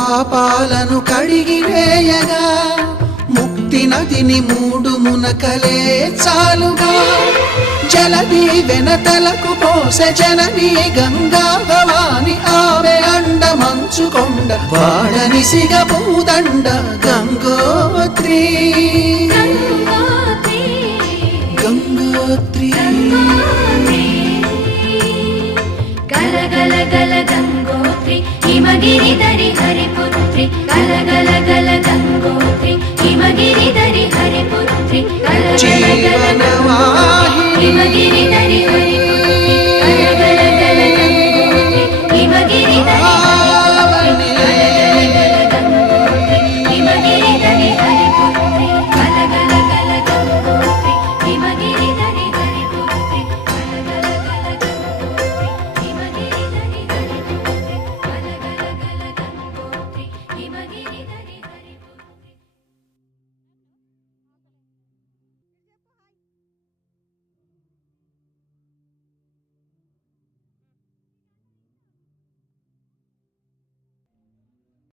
పాపాలను కడిగివేయగా ముక్తి నదిని 3 మునకలే చాలుగా జలది వెనతలకు పోసె జనని గంగా భవాని ఆమె అండ మంచుకొండ వాడని సిగ పూదండ గంగోత్రి గంగోత్రి గల గల గల గంగోత్రి హిమగిరి దరి హరి